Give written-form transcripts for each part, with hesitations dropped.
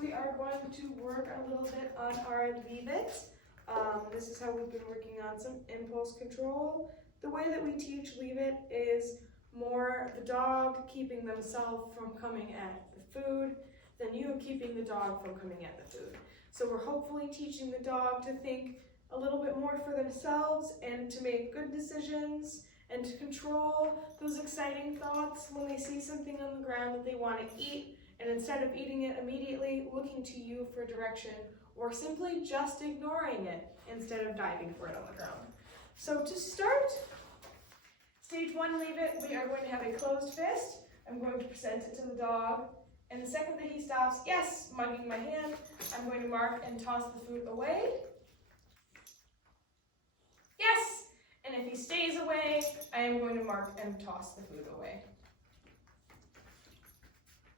we are going to work a little bit on our Leave It. This is how we've been working on some impulse control. The way that we teach Leave It is more the dog keeping themselves from coming at the food than you keeping the dog from coming at the food. So we're hopefully teaching the dog to think a little bit more for themselves and to make good decisions and to control those exciting thoughts when they see something on the ground that they want to eat, and instead of eating it immediately, looking to you for direction or simply just ignoring it instead of diving for it on the ground. So to start, stage 1, Leave It, we are going to have a closed fist. I'm going to present it to the dog, and the second that he stops, yes, mugging my hand, I'm going to mark and toss the food away. Yes! And if he stays away, I am going to mark and toss the food away.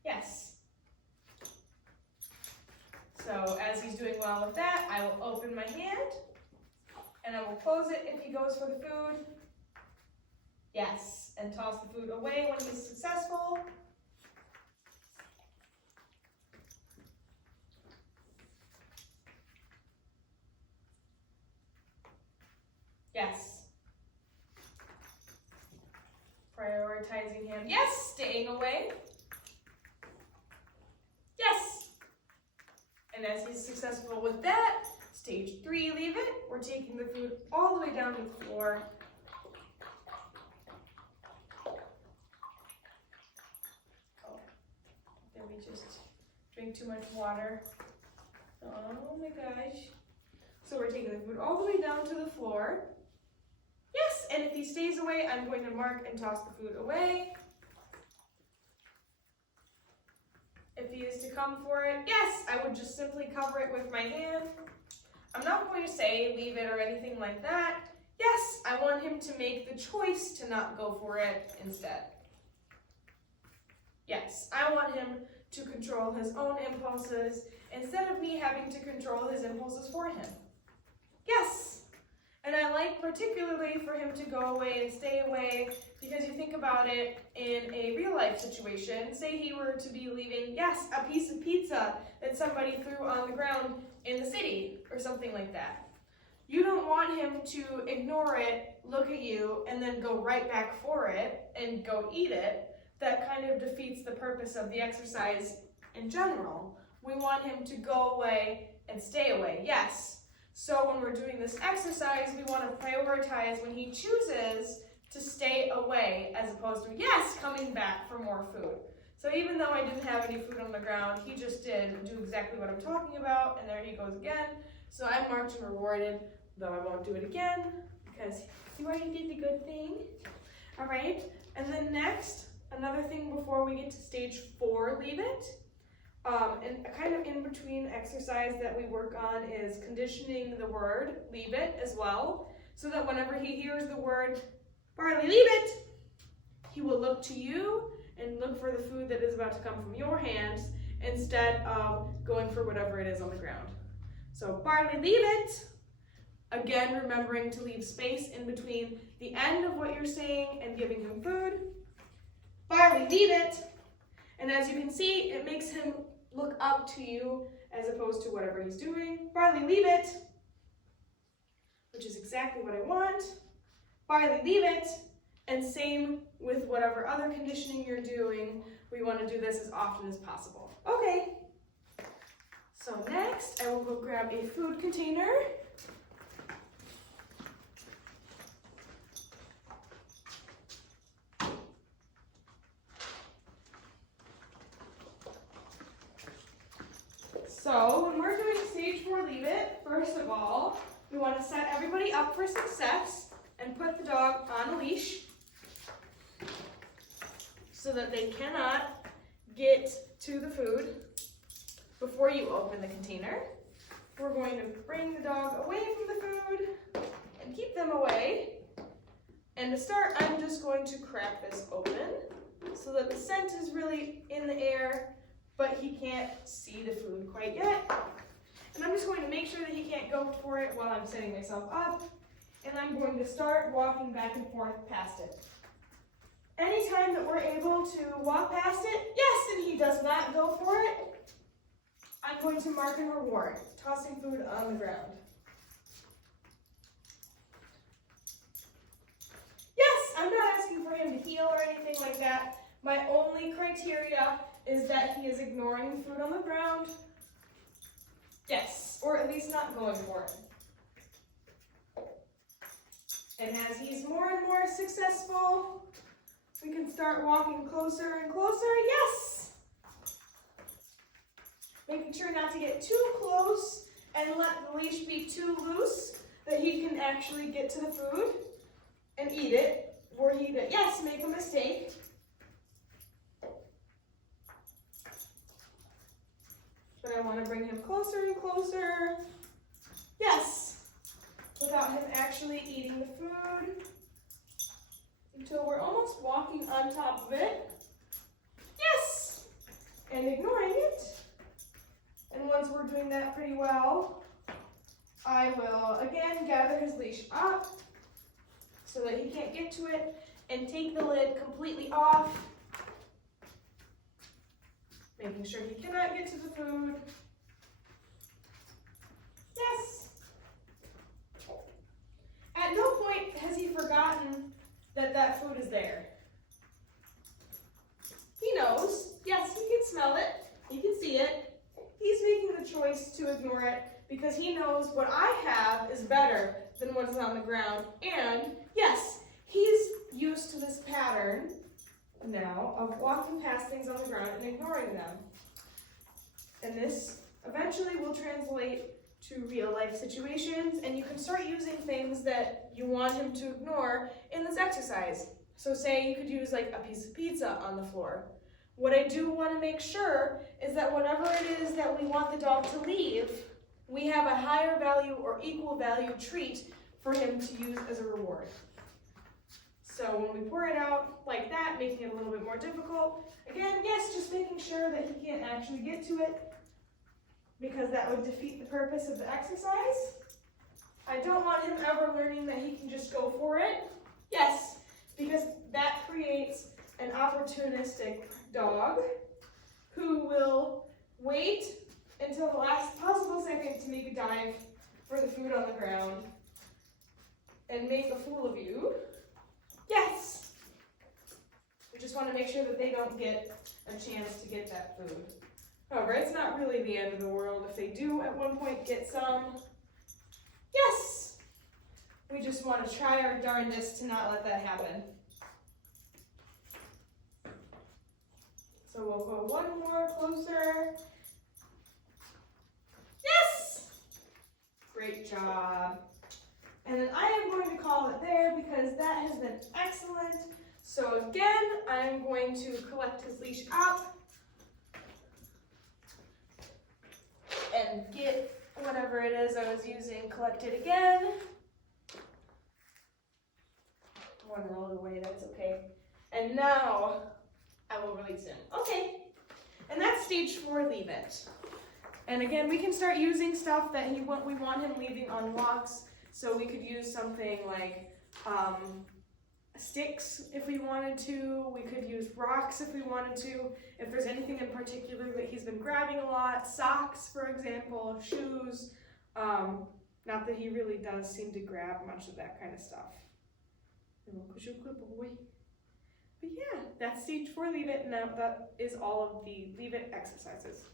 Yes. So as he's doing well with that, I will open my hand and I will close it if he goes for the food. Yes. And toss the food away when he's successful. Yes. Prioritizing him. Yes. Staying away. Yes. And as he's successful with that, stage 3, Leave It. We're taking the food all the way down to the floor. Oh, did we just drink too much water? Oh my gosh. So we're taking the food all the way down to the floor. Yes, and if he stays away, I'm going to mark and toss the food away. If he is to come for it, yes, I would just simply cover it with my hand. I'm not going to say leave it or anything like that. Yes, I want him to make the choice to not go for it instead. Yes, I want him to control his own impulses instead of me having to control his impulses for him. Yes. And I like particularly for him to go away and stay away because you think about it in a real life situation. Say he were to be leaving, yes, a piece of pizza that somebody threw on the ground in the city or something like that. You don't want him to ignore it, look at you, and then go right back for it and go eat it. That kind of defeats the purpose of the exercise in general. We want him to go away and stay away, yes. So when we're doing this exercise, we want to prioritize when he chooses to stay away as opposed to, yes, coming back for more food. So even though I didn't have any food on the ground, he just did do exactly what I'm talking about, and there he goes again. So I'm marked and rewarded, though I won't do it again because you already did the good thing. All right, and then next, another thing before we get to stage 4, Leave It. And a kind of in-between exercise that we work on is conditioning the word, leave it, as well, so that whenever he hears the word, Barley, leave it, he will look to you and look for the food that is about to come from your hands instead of going for whatever it is on the ground. So, Barley, leave it. Again, remembering to leave space in between the end of what you're saying and giving him food. Barley, leave it. And as you can see, it makes him look up to you as opposed to whatever he's doing. Barley, leave it, which is exactly what I want. Barley, leave it, and same with whatever other conditioning you're doing. We want to do this as often as possible. Okay, so next I will go grab a food container. So when we're doing stage 4, Leave It, first of all, we want to set everybody up for success and put the dog on a leash so that they cannot get to the food before you open the container. We're going to bring the dog away from the food and keep them away. And to start, I'm just going to crack this open so that the scent is really in the air, but he can't see the food quite yet. And I'm just going to make sure that he can't go for it while I'm setting myself up. And I'm going to start walking back and forth past it. Anytime that we're able to walk past it, yes, and he does not go for it, I'm going to mark and reward, tossing food on the ground. Yes, I'm not asking for him to heel or anything like that. My only criteria is that he is ignoring food on the ground. Yes, or at least not going for it. And as he's more and more successful, we can start walking closer and closer. Yes! Making sure not to get too close and let the leash be too loose that he can actually get to the food and eat it. Or he, yes, make a mistake. But I want to bring him closer and closer. Yes! Without him actually eating the food. Until we're almost walking on top of it. Yes! And ignoring it. And once we're doing that pretty well, I will again gather his leash up so that he can't get to it and take the lid completely off. Making sure he cannot get to the food. Yes! At no point has he forgotten that that food is there. He knows. Yes, he can smell it. He can see it. He's making the choice to ignore it because he knows what I have is better than what is on the ground. And yes, he's used to this pattern now of walking past things on the ground and ignoring them. And this eventually will translate to real life situations, and you can start using things that you want him to ignore in this exercise. So say you could use like a piece of pizza on the floor. What I do want to make sure is that whatever it is that we want the dog to leave, we have a higher value or equal value treat for him to use as a reward. So when we pour it out like that, making it a little bit more difficult, again, yes, just making sure that he can't actually get to it because that would defeat the purpose of the exercise. I don't want him ever learning that he can just go for it. Yes, because that creates an opportunistic dog who will wait until the last possible second to make a dive for the food on the ground and make a fool of you. Yes! We just want to make sure that they don't get a chance to get that food. However, it's not really the end of the world if they do at one point get some. Yes! We just want to try our darndest to not let that happen. So we'll go one more closer. Yes! Great job. And then I am going to call it there because that has been excellent. So again, I'm going to collect his leash up and get whatever it is I was using collected again. One rolled away, that's okay. And now I will release him. Okay, and that's stage 4, leave it. And again, we can start using stuff that we want him leaving on walks. So we could use something like sticks if we wanted to. We could use rocks if we wanted to. If there's anything in particular that he's been grabbing a lot, socks, for example, shoes. Not that he really does seem to grab much of that kind of stuff. But yeah, that's stage 4, leave it. Now that is all of the leave it exercises.